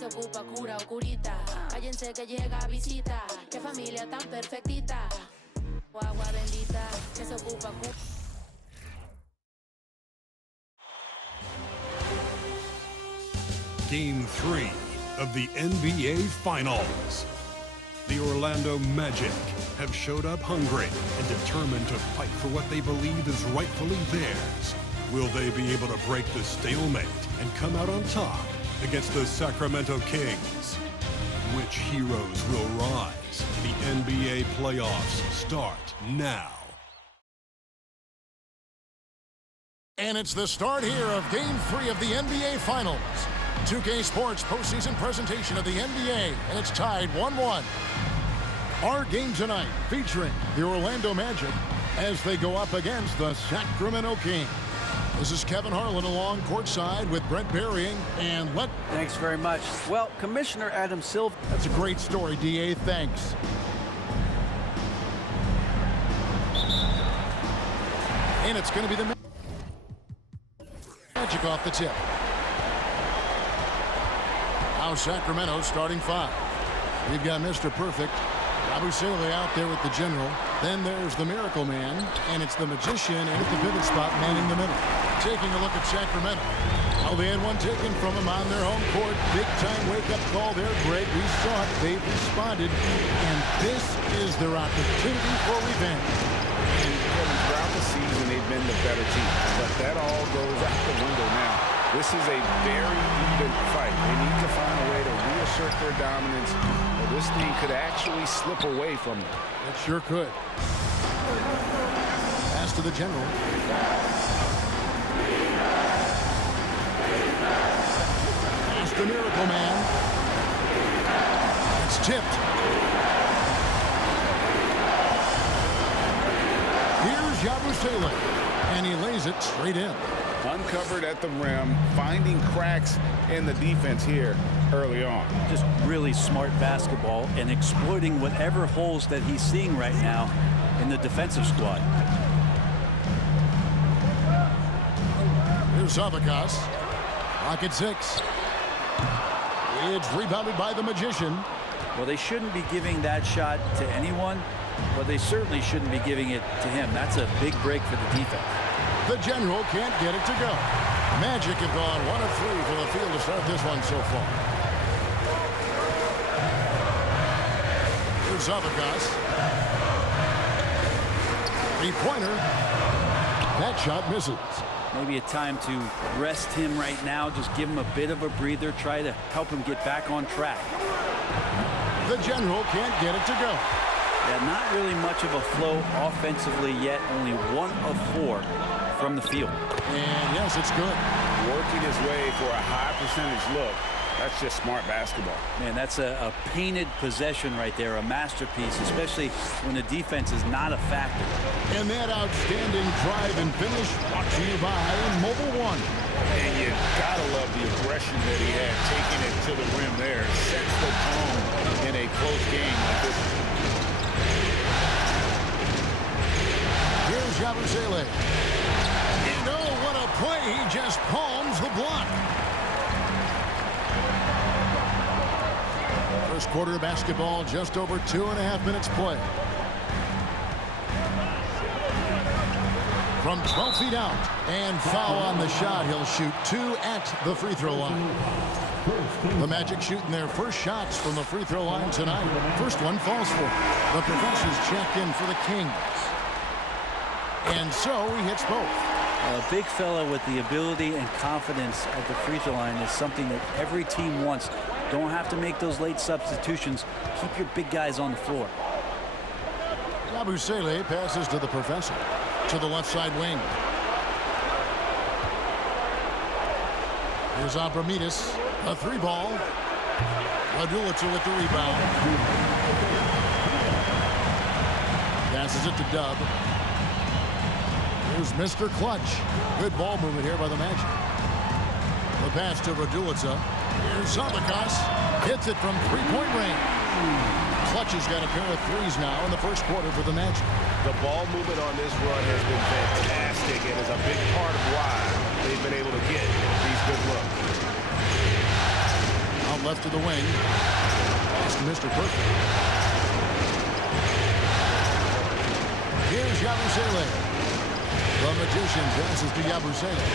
se ocupa cura o curita. Cállense que llega visita. Qué familia tan perfectita. Agua bendita que se ocupa cura. Game 3 of the NBA Finals. The Orlando Magic have showed up hungry and determined to fight for what they believe is rightfully theirs. Will they be able to break the stalemate and come out on top against the Sacramento Kings? Which heroes will rise? The NBA playoffs start now. And it's the start here of Game 3 of the NBA Finals. 2K Sports postseason presentation of the NBA, and it's tied 1-1. Our game tonight featuring the Orlando Magic as they go up against the Sacramento Kings. This is Kevin Harlan along courtside with Brent Berry and Thanks very much. Well, Commissioner Adam Silver. That's a great story, DA. Thanks. And it's going to be the Magic off the tip. Now Sacramento starting 5. We've got Mr. Perfect, Yabusele out there with the general. Then there's the Miracle Man, and it's the Magician, and at the pivot spot, man in the middle. Taking a look at Sacramento. Well, they had one taken from them on their home court. Big-time wake-up call there, Greg. We saw it. They've responded, and this is their opportunity for revenge. And throughout the season, they've been the better team, but that all goes out the window now. This is a very even fight. They need to find a way to reassert their dominance, or this thing could actually slip away from them. It sure could. Pass to the general. Pass the Miracle Man. It's tipped. Here's Yabusele, and he lays it straight in. Uncovered at the rim, finding cracks in the defense here early on. Just really smart basketball and exploiting whatever holes that he's seeing right now in the defensive squad. Here's Zabakas. Rocket 6. It's rebounded by the Magician. Well, they shouldn't be giving that shot to anyone, but they certainly shouldn't be giving it to him. That's a big break for the defense. The general can't get it to go. Magic have gone 1 of 3 from the field to start this one so far. Here's Zabakas. 3-pointer. That shot misses. Maybe a time to rest him right now. Just give him a bit of a breather. Try to help him get back on track. The general can't get it to go. Yeah, not really much of a flow offensively yet. Only 1 of 4 from the field. And yes, it's good. Working his way for a high percentage look. That's just smart basketball. Man, that's a painted possession right there, a masterpiece, especially when the defense is not a factor. And that outstanding drive and finish brought to you by Mobile One. And you gotta love the aggression that he had, taking it to the rim there. Sets the tone in a close game like this. Here's Yabusele. Oh, what a play. He just palms the block. First quarter of basketball, just over 2.5 minutes play. From 12 feet out, and foul on the shot. He'll shoot 2 at the free throw line. The Magic shooting their first shots from the free throw line tonight. First one falls for him. The Professors check in for the Kings. And so he hits both. A big fella with the ability and confidence at the free throw line is something that every team wants. Don't have to make those late substitutions. Keep your big guys on the floor. Yabusele passes to the Professor. To the left side wing. Here's Abramides. A 3-ball. Raduljic with the rebound. Passes it to Dub. Here's Mr. Clutch. Good ball movement here by the Magic. The pass to Raduljic. Here's Zabakas. Hits it from 3-point range. Clutch has got a pair of threes now in the first quarter for the Magic. The ball movement on this run has been fantastic and is a big part of why they've been able to get these good looks. Out left to the wing. Pass to Mr. Perfect. Here's Yabusele. The Magician passes to Yabusele.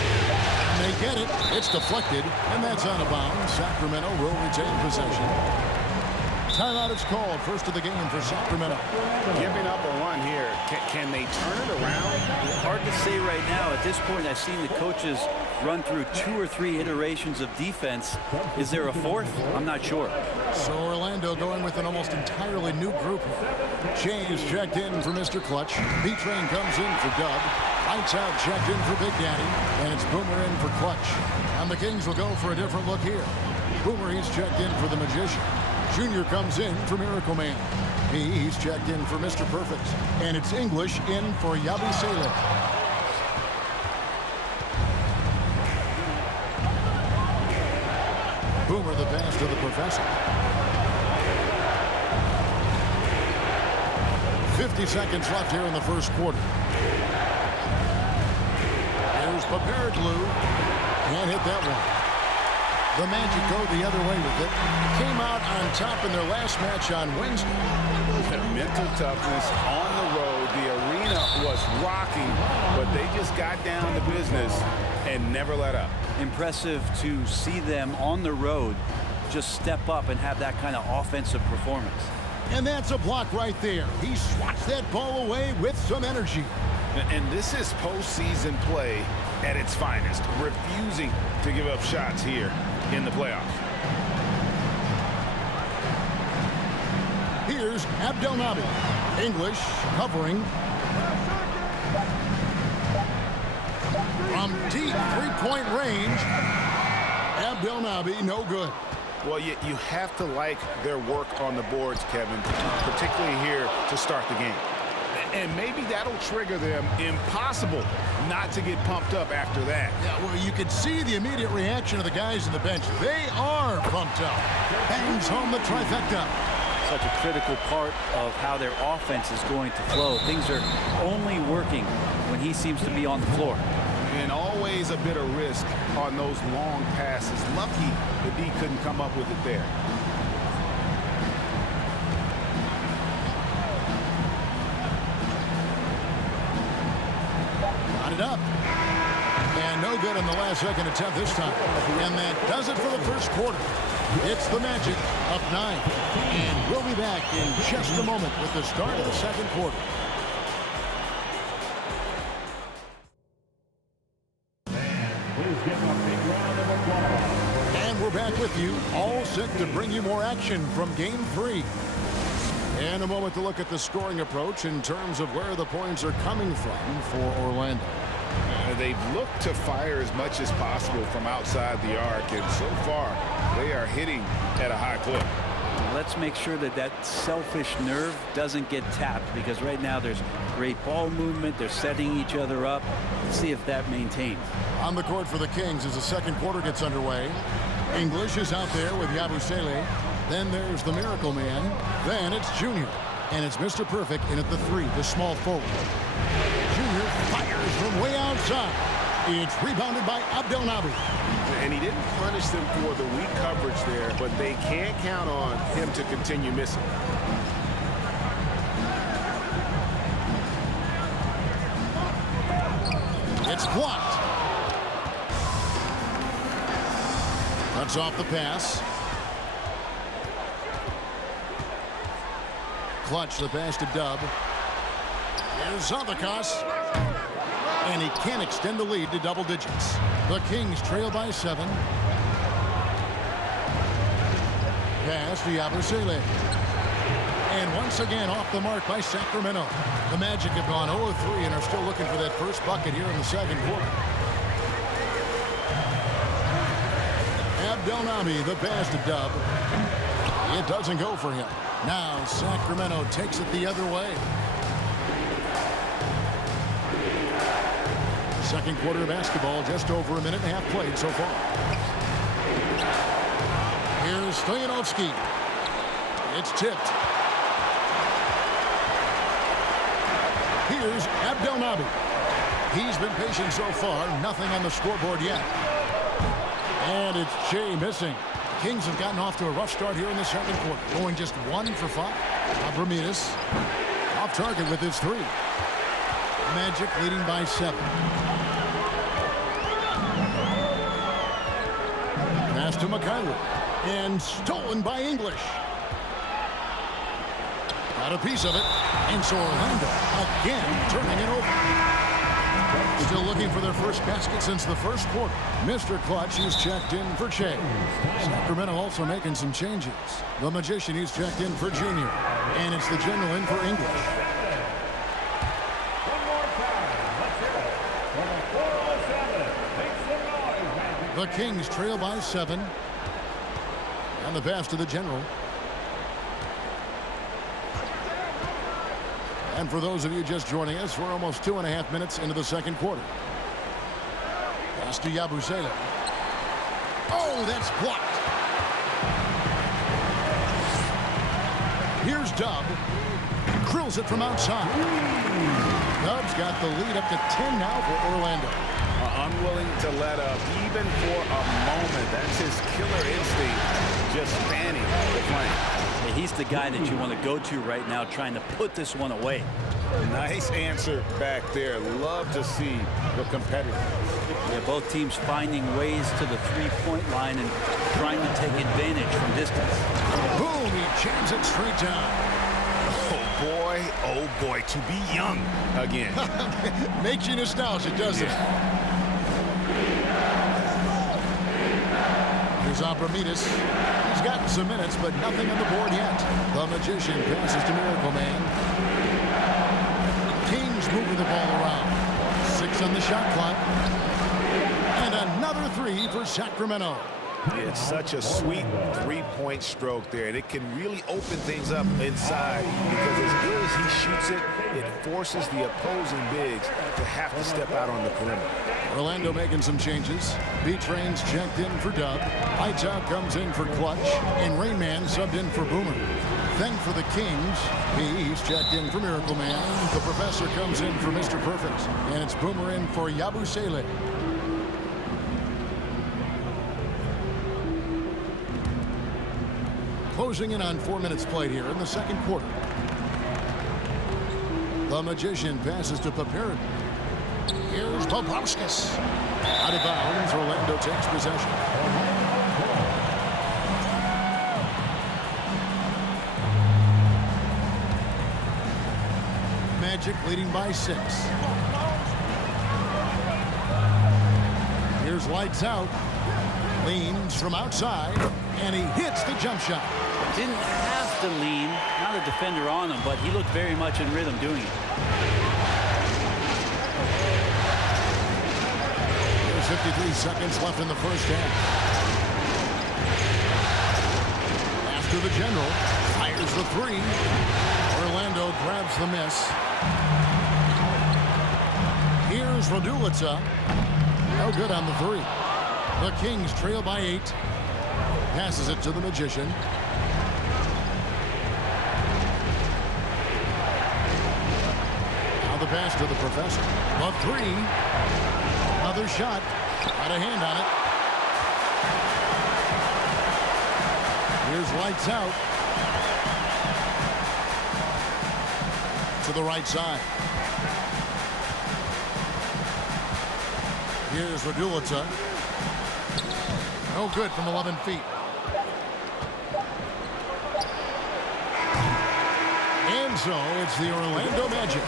And they get it. It's deflected, and that's out of bounds. Sacramento will retain possession. Timeout is called. First of the game for Sacramento. Giving up a run here. Can they turn it around? It's hard to say right now. At this point, I've seen the coaches run through 2 or 3 iterations of defense. Is there a fourth? I'm not sure. So Orlando going with an almost entirely new group. James checked in for Mr. Clutch. B-Train comes in for Dub. Lights out checked in for Big Daddy. And it's Boomer in for Clutch. And the Kings will go for a different look here. Boomer, he's checked in for the Magician. Junior comes in for Miracle Man. He's checked in for Mr. Perfect. And it's English in for Yabusele. Boomer the pass to the Professor. 50 seconds left here in the first quarter. Here's Paparazou. Can't hit that one. The Magic go the other way with it. Came out on top in their last match on Wednesday. Mental toughness on the road. The arena was rocking, but they just got down to business and never let up. Impressive to see them on the road just step up and have that kind of offensive performance. And that's a block right there. He swats that ball away with some energy. And this is postseason play at its finest, refusing to give up shots here in the playoffs. Here's Abdelnaby. English covering. From deep three-point range, Abdelnaby no good. Well, you have to like their work on the boards, Kevin, particularly here to start the game. And maybe that'll trigger them. Impossible not to get pumped up after that. Yeah, well, you can see the immediate reaction of the guys on the bench. They are pumped up. Bangs home the trifecta. Such a critical part of how their offense is going to flow. Things are only working when he seems to be on the floor. And always a bit of risk on those long passes. Lucky that D couldn't come up with it there. Got it up. And no good on the last second attempt this time. And that does it for the first quarter. It's the Magic up 9. And we'll be back in just a moment with the start of the second quarter. And we're back with you, all set to bring you more action from Game 3. And a moment to look at the scoring approach in terms of where the points are coming from for Orlando. They've looked to fire as much as possible from outside the arc, and so far they are hitting at a high clip. Let's make sure that that selfish nerve doesn't get tapped, because right now there's great ball movement. They're setting each other up. Let's see if that maintains. On the court for the Kings as the second quarter gets underway. English is out there with Yabusele. Then there's the Miracle Man. Then it's Junior. And it's Mr. Perfect in at the 3, the small forward. Junior fires from way outside. It's rebounded by Abdelnaby. And he didn't punish them for the weak coverage there, but they can't count on him to continue missing. It's blocked. Cuts off the pass. Clutch the pass to Dub. Here's Zabakas. And he can't extend the lead to double digits. The Kings trail by 7. Pass to Yabusele. And once again off the mark by Sacramento. The Magic have gone 0-3 and are still looking for that first bucket here in the second quarter. Abdelnaby, the pass to Dub. It doesn't go for him. Now Sacramento takes it the other way. Second quarter of basketball, just over a minute and a half played so far. Here's Stoyanovsky. It's tipped. Here's Abdelnaby. He's been patient so far. Nothing on the scoreboard yet. And it's Jay missing. Kings have gotten off to a rough start here in the second quarter, going just 1 for 5. Abramidas off target with his 3. Magic leading by 7. Pass to Mikhailuk, and stolen by English. Got a piece of it, and so Orlando again turning it over. Still looking for their first basket since the first quarter. Mr. Clutch, he's checked in for Che. Sacramento also making some changes. The Magician, he's checked in for Junior. And it's the General in for English. The Kings trail by 7. And the pass to the General. And for those of you just joining us, we're almost 2.5 minutes into the second quarter. Pass to Yabusele. Oh, that's blocked. Here's Dub. Drills it from outside. Dub's got the lead up to 10 now for Orlando. Unwilling to let up, even for a moment. That's his killer instinct, just fanning the flame. He's the guy that you want to go to right now, trying to put this one away. Nice answer back there. Love to see the competitor. Yeah, both teams finding ways to the three-point line and trying to take advantage from distance. Boom, he jams it straight down. Oh boy, to be young again. Makes you nostalgic, doesn't it? Here's Abramidas. He's gotten some minutes, but nothing on the board yet. The Magician passes to Miracle Man. Kings moving the ball around. 6 on the shot clock. And another 3 for Sacramento. It's such a sweet three-point stroke there, and it can really open things up inside because as good as he shoots it, it forces the opposing bigs to have to step out on the perimeter. Orlando making some changes. B-Train's checked in for Dub. Lights Out comes in for Clutch, and Rain Man subbed in for Boomer. Then for the Kings, he's checked in for Miracle Man. The Professor comes in for Mr. Perfect, and it's Boomer in for Yabusele. Closing in on 4 minutes played here in the second quarter. The Magician passes to Papirin. Here's Popovskis. Out of bounds, Orlando takes possession. Magic leading by 6. Here's Lights Out. Leans from outside, and he hits the jump shot. Didn't have to lean, not a defender on him, but he looked very much in rhythm doing it. There's 53 seconds left in the first half. After the General, fires the 3. Orlando grabs the miss. Here's Raduljic. No good on the 3. The Kings trail by 8. Passes it to the Magician. Now the pass to the Professor. The 3. Another shot. Got a hand on it. Here's Lights Out. To the right side. Here's Raduljic. No good from 11 feet. And so it's the Orlando Magic.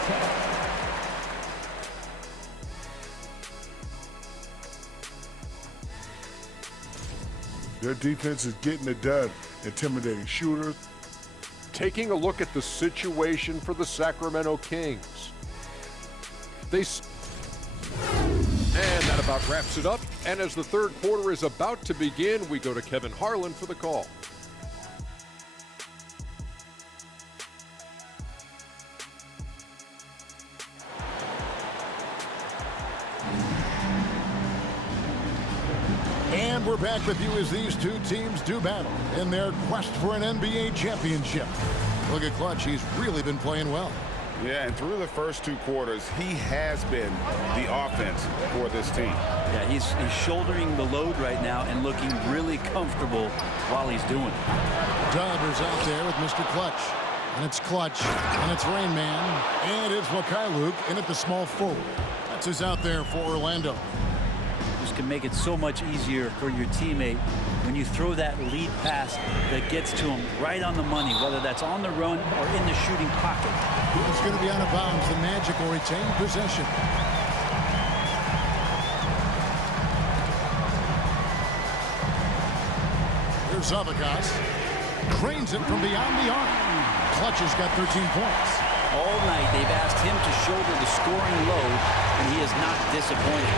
Their defense is getting it done, intimidating shooters. Taking a look at the situation for the Sacramento Kings. And that about wraps it up. And as the third quarter is about to begin, we go to Kevin Harlan for the call. And we're back with you as these two teams do battle in their quest for an NBA championship. Look at Clutch. He's really been playing well. Yeah, and through the first 2 quarters, he has been the offense for this team. Yeah, he's shouldering the load right now and looking really comfortable while he's doing it. Dubbers out there with Mr. Clutch. And it's Clutch, and it's Rain Man, and it's Mykhailiuk in at the small forward. That's who's out there for Orlando. This can make it so much easier for your teammate when you throw that lead pass that gets to him right on the money, whether that's on the run or in the shooting pocket. He's going to be out of bounds. The Magic will retain possession. Here's Zabakas. Cranes it from beyond the arc. Clutch has got 13 points. All night they've asked him to shoulder the scoring load, and he is not disappointed.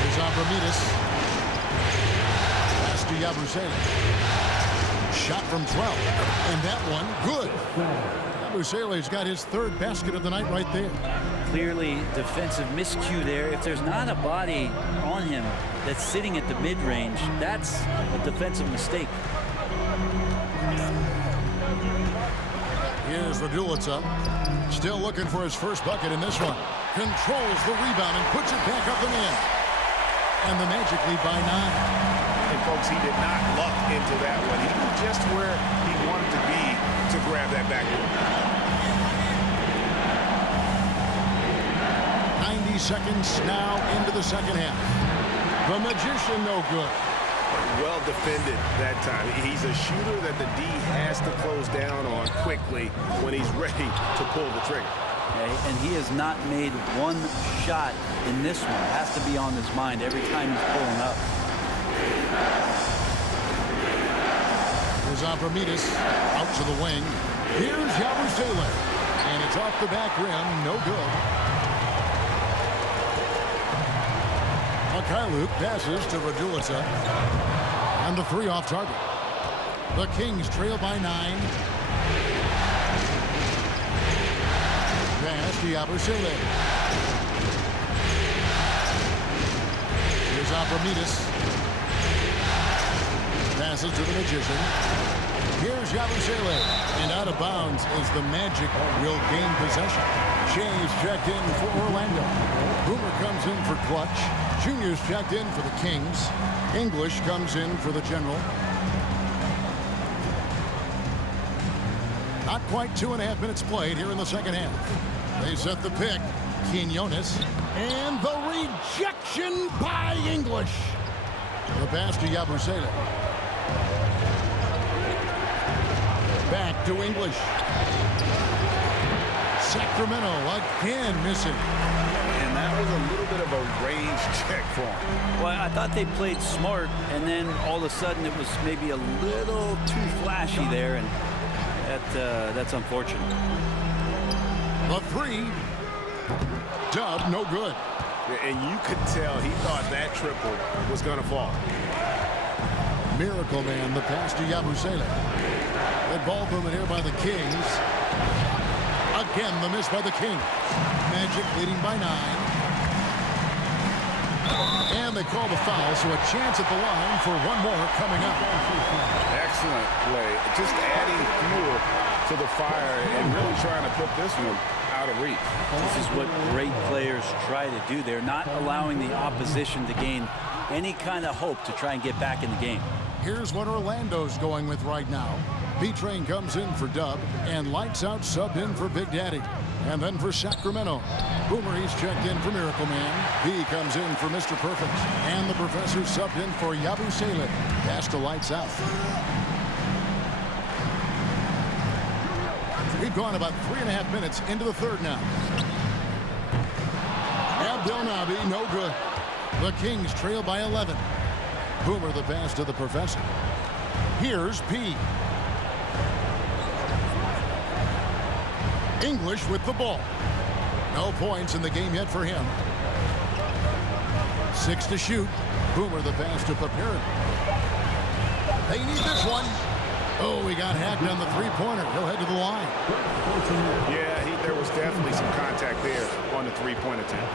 Here's Abramides. Pass to Yabusele. Shot from 12. And that one, good. Yabusele's got his 3rd basket of the night right there. Clearly defensive miscue there. If there's not a body on him that's sitting at the mid-range, that's a defensive mistake. Here's Raduljic. Still looking for his first bucket in this one. Controls the rebound and puts it back up and in. And the Magic lead by 9. And folks, he did not luck into that one. He was just where he wanted to be to grab that backboard. 90 seconds now into the second half. The Magician no good. Well defended that time. He's a shooter that the D has to close down on quickly when he's ready to pull the trigger. Okay, and he has not made one shot in this one. It has to be on his mind every time he's pulling up. Here's Abramides out to the wing. Here's Yabusele. And it's off the back rim. No good. Mykhailiuk passes to Raduljic. And the 3 off target. The Kings trail by 9. Pass to Yabusele. Here's Abramides. Passes to the Magician. Here's Yabusele. And out of bounds is the Magic will gain possession. Shea's checked in for Orlando. Boomer comes in for Clutch. Junior's checked in for the Kings. English comes in for the General. Not quite 2.5 minutes played here in the second half. They set the pick. Quinones. And the rejection by English. The pass to Yabusele. Back to English. Sacramento again missing. And that was a little bit of a range check for him. Well, I thought they played smart, and then all of a sudden it was maybe a little too flashy there, and that's unfortunate. The 3. Dub, no good. And you could tell he thought that triple was going to fall. Miracle Man, the pass to Yabusele. Red ball movement here by the Kings. Again, the miss by the Kings. Magic leading by 9. And they call the foul, so a chance at the line for one more coming up. Excellent play. Just adding fuel to the fire and really trying to put this one out of reach. This is what great players try to do. They're not allowing the opposition to gain any kind of hope to try and get back in the game. Here's what Orlando's going with right now. B-Train comes in for Dub, and Lights Out subbed in for Big Daddy. And then for Sacramento, Boomer, he's checked in for Miracle Man. B comes in for Mr. Perfect. And the Professor subbed in for Yabusele. Pass to Lights Out. We've gone about 3.5 minutes into the third now. Abdelnaby, no good. The Kings trail by 11. Boomer, the pass to the Professor. Here's P. English with the ball. No points in the game yet for him. 6 to shoot. Boomer, the pass to Papirin. They need this one. Oh, he got hacked on the three-pointer. He'll head to the line. Yeah, there was definitely some contact there on the three-point attempt.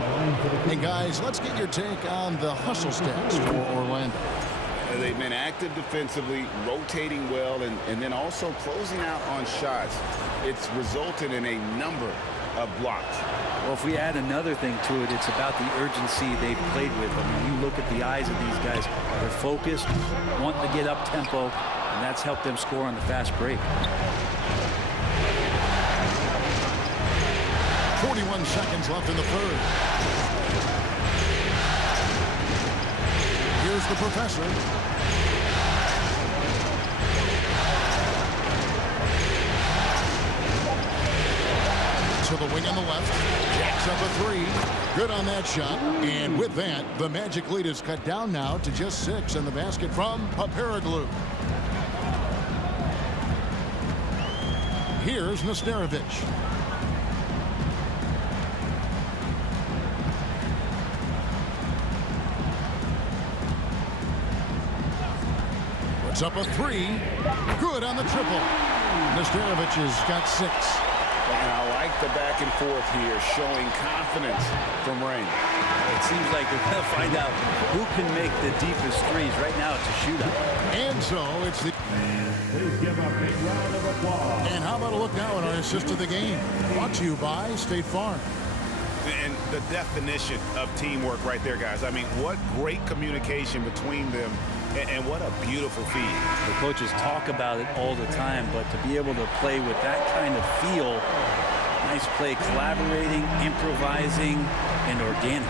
Hey, guys, let's get your take on the hustle stats for Orlando. They've been active defensively, rotating well, and then also closing out on shots. It's resulted in a number of blocks. Well, if we add another thing to it, it's about the urgency they've played with. I mean, you look at the eyes of these guys. They're focused, wanting to get up tempo, and that's helped them score on the fast break. 41 seconds left in the third. Here's the professor. To the wing on the left. Jacks up a three. Good on that shot. And with that, the Magic lead is cut down now to just 6 in the basket from Paparoglou. Here's Nesterovic. Puts up a three. Good on the triple. Nesterovic has got 6. And I like the back and forth here, showing confidence from Rain. It seems like they're going to find out who can make the deepest threes. Right now, it's a shootout. And so it's the... Please give a big round of applause. And how about a look now at our assist of the game? Brought to you by State Farm. And the definition of teamwork right there, guys. I mean, what great communication between them, and what a beautiful feed. The coaches talk about it all the time, but to be able to play with that kind of feel, nice play, collaborating, improvising, and organic.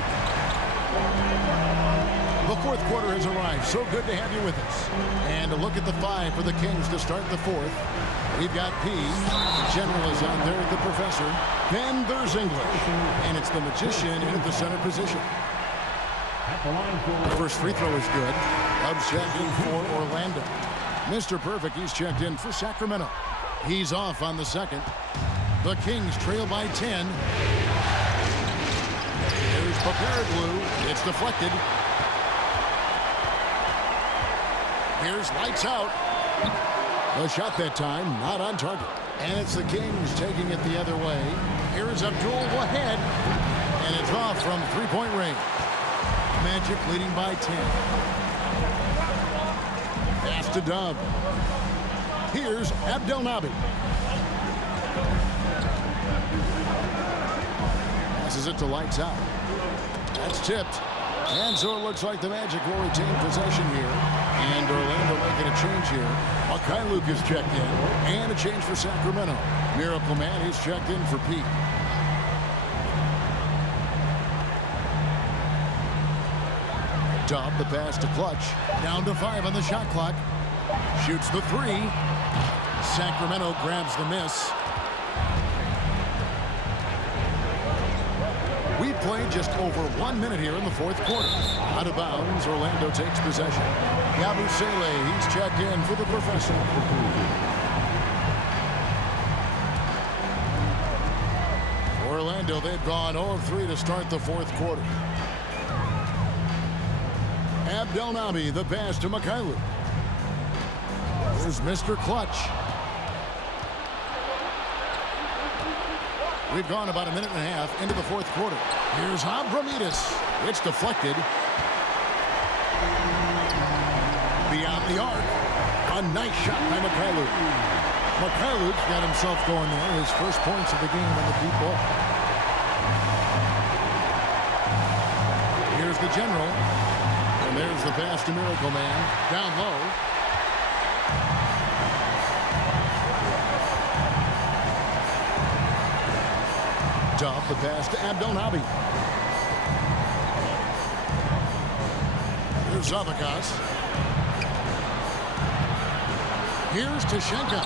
The fourth quarter has arrived. So good to have you with us. And a look at the 5 for the Kings to start the fourth. We've got P. The general is out there at the professor. Then there's English. And it's the magician in at the center position. The first free throw is good. Dubs checked in for Orlando. Mr. Perfect, he's checked in for Sacramento. He's off on the second. The Kings trail by 10. There's Paparoglou. It's deflected. Here's lights out. The shot that time, not on target. And it's the Kings taking it the other way. Here's Abdul Wahid. And it's off from three-point range. Magic leading by 10. Pass to Dub. Here's Abdelnaby. Passes it to lights out. That's tipped. And so it looks like the Magic will retain possession here. And Orlando making a change here. Mykhailiuk is checked in. And a change for Sacramento. Miracle Man, he's checked in for Pete. Dub the pass to Clutch. Down to 5 on the shot clock. Shoots the 3. Sacramento grabs the miss. We played just over 1 minute here in the fourth quarter. Out of bounds, Orlando takes possession. Yabusele, he's checked in for the professor. Orlando, they've gone 0 of 3 to start the fourth quarter. Abdelnaby, the pass to Mykhailiuk. Here's Mr. Clutch. We've gone about a minute and a half into the fourth quarter. Here's Abramides. It's deflected. Beyond the arc. A nice shot by Mykhailiuk. Mykhailiuk's got himself going there. His first points of the game on the deep ball. Here's the general. And there's the pass to Miracle Man. Down low. Dub the pass to Abdelnaby. Here's Zavakas. Here's Tashenka.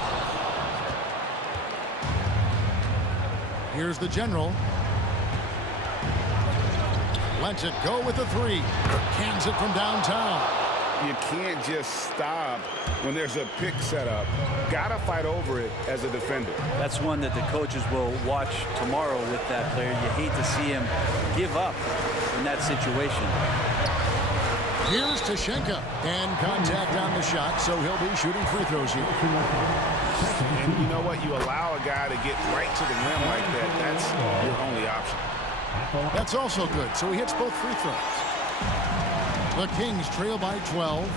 Here's the general. Lets it go with the 3. Cans it from downtown. You can't just stop when there's a pick set up. Gotta fight over it as a defender. That's one that the coaches will watch tomorrow with that player. You hate to see him give up in that situation. Here's Tashenka. And contact on the shot, so he'll be shooting free throws here. And you know what? You allow a guy to get right to the rim like that. That's your only option. That's also good. So he hits both free throws. The Kings trail by 12.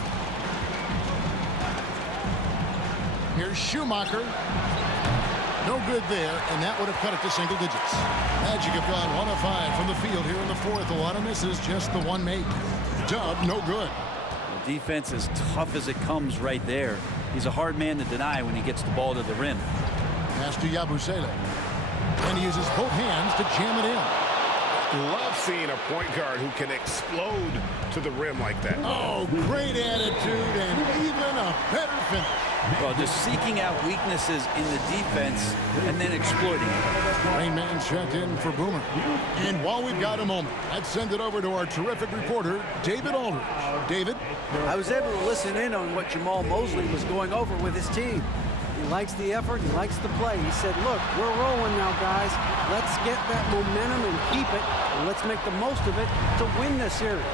Here's Schumacher. No good there, and that would have cut it to single digits. Magic have gone 1 of 5 from the field here in the fourth. A lot of misses, just the one make. Dub, no good. The defense is tough as it comes right there. He's a hard man to deny when he gets the ball to the rim. Pass to Yabusele. And he uses both hands to jam it in. Love seeing a point guard who can explode to the rim like that. Oh, great attitude and even a better finish. Well, just seeking out weaknesses in the defense and then exploiting it. Rain Man checked in for Boomer. And while we've got a moment, let's send it over to our terrific reporter, David Aldridge. David? I was able to listen in on what Jamal Mosley was going over with his team. He likes the effort. He likes the play. He said, look, we're rolling now, guys. Let's get that momentum and keep it, and let's make the most of it to win this series.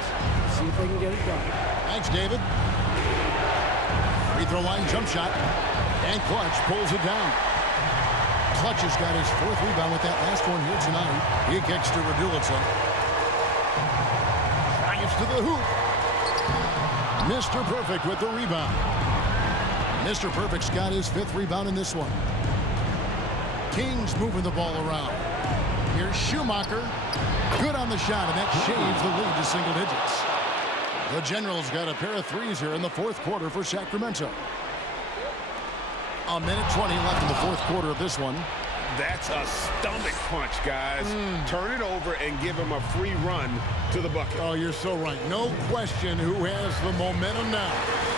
See if they can get it done. Thanks, David. Free throw line jump shot. And Clutch pulls it down. Clutch has got his 4th rebound with that last one here tonight. He kicks to Raduljic. Drives to the hoop. Mr. Perfect with the rebound. Mr. Perfect's got his 5th rebound in this one. Kings moving the ball around. Here's Schumacher. Good on the shot, and that shaves the lead to single digits. The Generals got a pair of threes here in the 4th quarter for Sacramento. A minute 20 left in the 4th quarter of this one. That's a stomach punch, guys. Turn it over and give him a free run to the bucket. Oh, you're so right. No question who has the momentum now.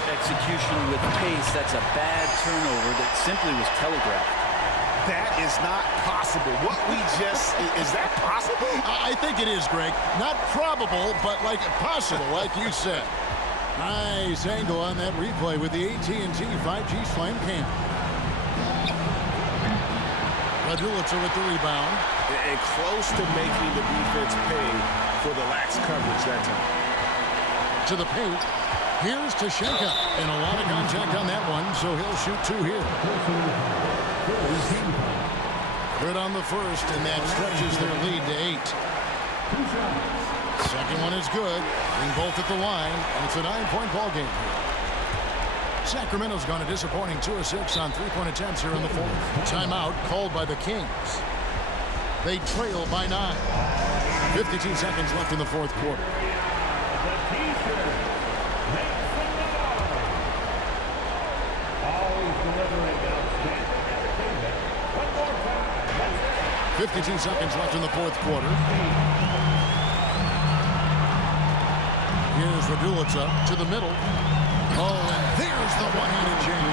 Execution with pace, that's a bad turnover that simply was telegraphed. That is not possible. What we just, is that possible? I think it is, Greg. Not probable, but like possible, like you said. Nice angle on that replay with the AT&T 5G Slam Cam. Raduljic with the rebound. And close to making the defense pay for the lax coverage that time. To the paint. Here's Tashenka. And a lot of contact on that one, so he'll shoot 2 here. Good on the first, and that stretches their lead to 8. Second one is good. Being both at the line, and it's a 9-point ball game here. Sacramento's gone a disappointing 2 of 6 on 3-point attempts here in the 4th. Timeout called by the Kings. They trail by 9. 52 seconds left in the 4th quarter. 52 seconds left in the 4th quarter. Here's Raduljic to the middle. Oh, and there's the one-handed jam.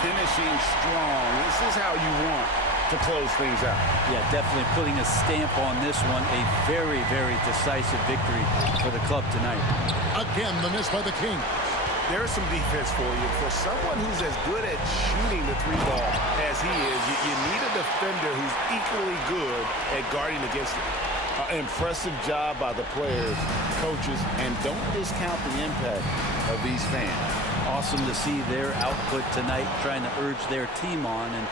Finishing strong. This is how you want to close things out. Yeah, definitely putting a stamp on this one. A very, very decisive victory for the club tonight. Again, the miss by the Kings. There's some defense for you. For someone who's as good at shooting the 3-ball as he is, you need a defender who's equally good at guarding against it. Impressive job by the players, coaches, and don't discount the impact of these fans. Awesome to see their output tonight, trying to urge their team on, and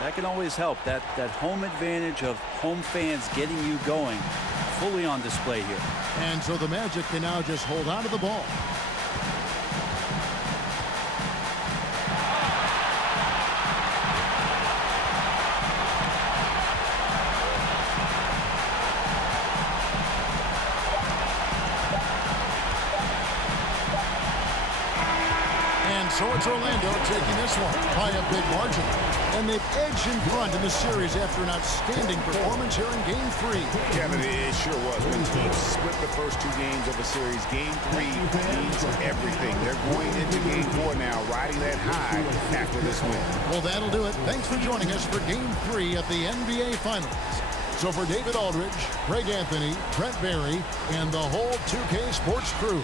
that can always help. That home advantage of home fans getting you going, fully on display here. And so the Magic can now just hold on to the ball. So it's Orlando taking this one by a big margin. And they've edged in front in the series after an outstanding performance here in Game 3. Kevin, it sure was. When teams split the first 2 games of the series, Game 3 means everything. They're going into Game 4 now, riding that high after this win. Well, that'll do it. Thanks for joining us for Game 3 of the NBA Finals. So for David Aldridge, Greg Anthony, Brent Barry, and the whole 2K Sports crew,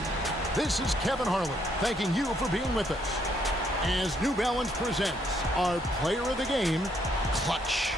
this is Kevin Harlan thanking you for being with us as New Balance presents our player of the game, Clutch.